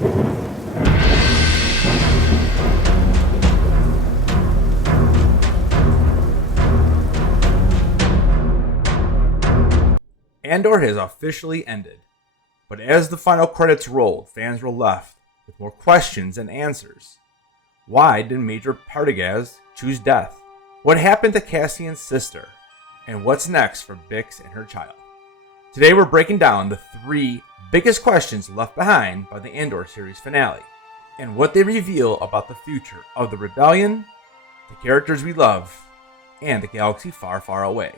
Andor has officially ended, but as the final credits rolled, fans were left with more questions than answers. Why did Major Partigazz choose death? What happened to Cassian's sister? And what's next for Bix and her child? Today we're breaking down the 3 biggest questions left behind by the Andor series finale, and what they reveal about the future of the rebellion, the characters we love, and the galaxy far, far away.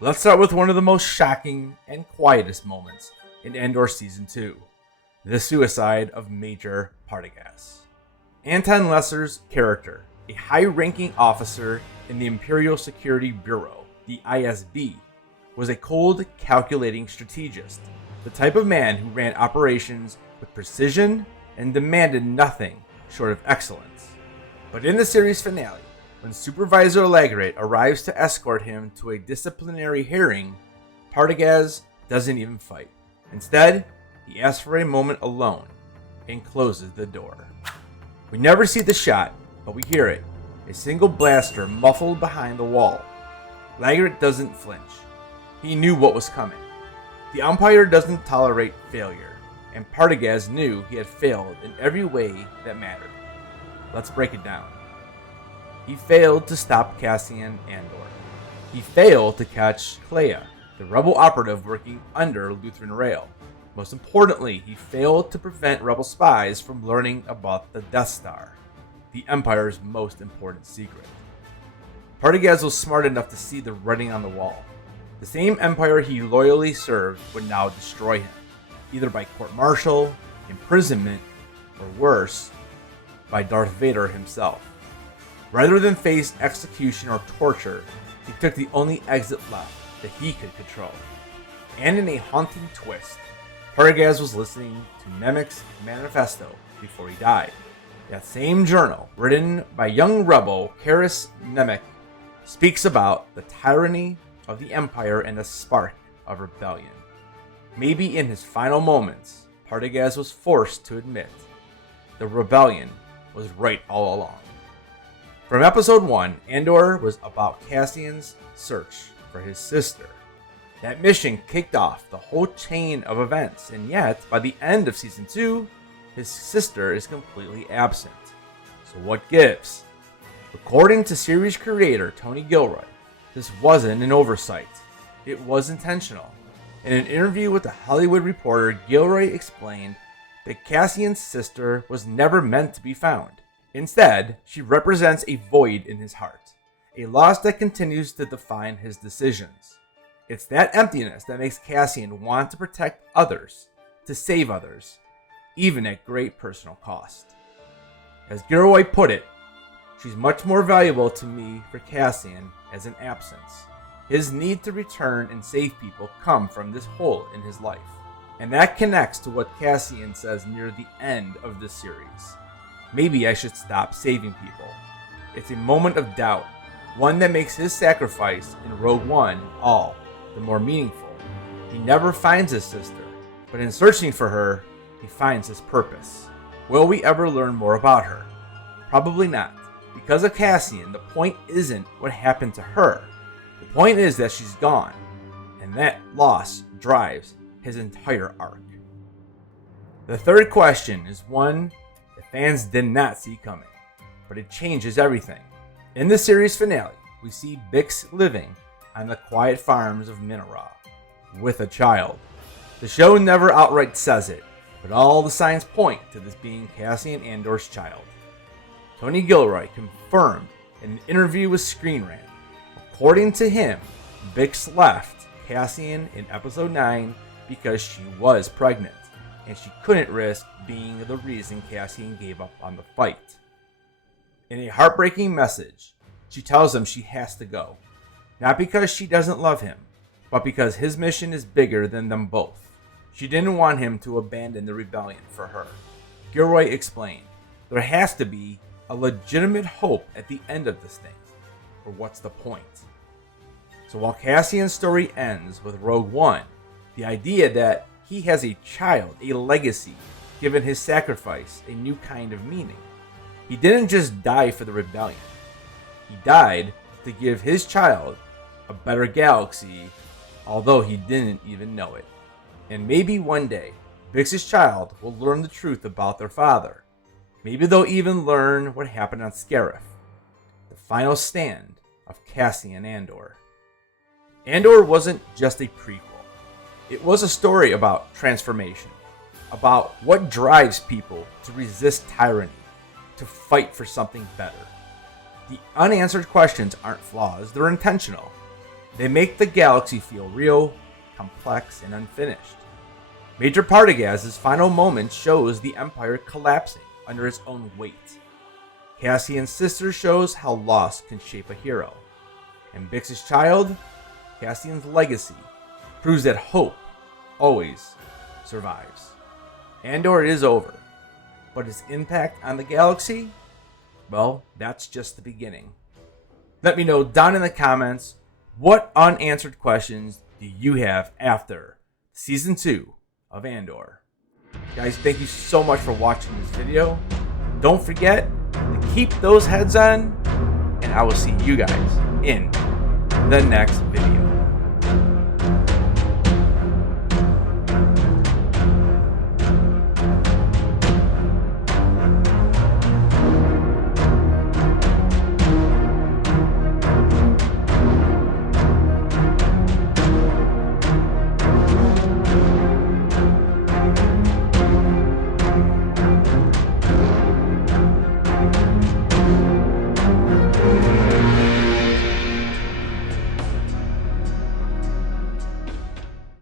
Let's start with one of the most shocking and quietest moments in Andor Season 2, the suicide of Major Partigazz. Anton Lesser's character, a high-ranking officer in the Imperial Security Bureau, the ISB, was a cold, calculating strategist, the type of man who ran operations with precision and demanded nothing short of excellence. But in the series finale, when Supervisor Lagret arrives to escort him to a disciplinary hearing, Partigazz doesn't even fight. Instead, he asks for a moment alone and closes the door. We never see the shot, but we hear it, a single blaster muffled behind the wall. Lagret doesn't flinch. He knew what was coming. The Empire doesn't tolerate failure, and Partigazz knew he had failed in every way that mattered. Let's break it down. He failed to stop Cassian Andor. He failed to catch Clea, the rebel operative working under Lutheran Rail. Most importantly, he failed to prevent rebel spies from learning about the Death Star, the Empire's most important secret. Partigazz was smart enough to see the writing on the wall. The same Empire he loyally served would now destroy him, either by court-martial, imprisonment, or worse, by Darth Vader himself. Rather than face execution or torture, he took the only exit left that he could control. And in a haunting twist, Partigazz was listening to Nemik's manifesto before he died. That same journal, written by young rebel Karis Nemik, speaks about the tyranny of the Empire and a spark of rebellion. Maybe in his final moments, Partigazz was forced to admit the rebellion was right all along. From episode 1, Andor was about Cassian's search for his sister. That mission kicked off the whole chain of events, and yet, by the end of Season 2, his sister is completely absent. So what gives? According to series creator Tony Gilroy, this wasn't an oversight. It was intentional. In an interview with The Hollywood Reporter, Gilroy explained that Cassian's sister was never meant to be found. Instead, she represents a void in his heart, a loss that continues to define his decisions. It's that emptiness that makes Cassian want to protect others, to save others, even at great personal cost. As Gilroy put it, she's much more valuable to me for Cassian as an absence. His need to return and save people come from this hole in his life. And that connects to what Cassian says near the end of this series. Maybe I should stop saving people. It's a moment of doubt, one that makes his sacrifice in Rogue One all the more meaningful. He never finds his sister, but in searching for her, he finds his purpose. Will we ever learn more about her? Probably not. Because of Cassian, the point isn't what happened to her. The point is that she's gone, and that loss drives his entire arc. The third question is one the fans did not see coming, but it changes everything. In the series finale, we see Bix living on the quiet farms of Minara with a child. The show never outright says it, but all the signs point to this being Cassian Andor's child. Tony Gilroy confirmed in an interview with Screen Rant. According to him, Bix left Cassian in episode 9 because she was pregnant, and she couldn't risk being the reason Cassian gave up on the fight. In a heartbreaking message, she tells him she has to go, not because she doesn't love him, but because his mission is bigger than them both. She didn't want him to abandon the rebellion for her. Gilroy explained, there has to be a legitimate hope at the end of this thing, or what's the point? So while Cassian's story ends with Rogue One, the idea that he has a child, a legacy, given his sacrifice a new kind of meaning. He didn't just die for the rebellion. He died to give his child a better galaxy, although he didn't even know it. And maybe one day, Bix's child will learn the truth about their father. Maybe they'll even learn what happened on Scarif, the final stand of Cassian Andor. Andor wasn't just a prequel. It was a story about transformation, about what drives people to resist tyranny, to fight for something better. The unanswered questions aren't flaws, they're intentional. They make the galaxy feel real, complex, and unfinished. Major Partigaz's final moment shows the Empire collapsing under its own weight. Cassian's sister shows how loss can shape a hero. And Bix's child, Cassian's legacy, proves that hope always survives. Andor is over, but its impact on the galaxy? Well, that's just the beginning. Let me know down in the comments, what unanswered questions do you have after Season 2 of Andor? Guys, thank you so much for watching this video. Don't forget to keep those heads on, and I will see you guys in the next video.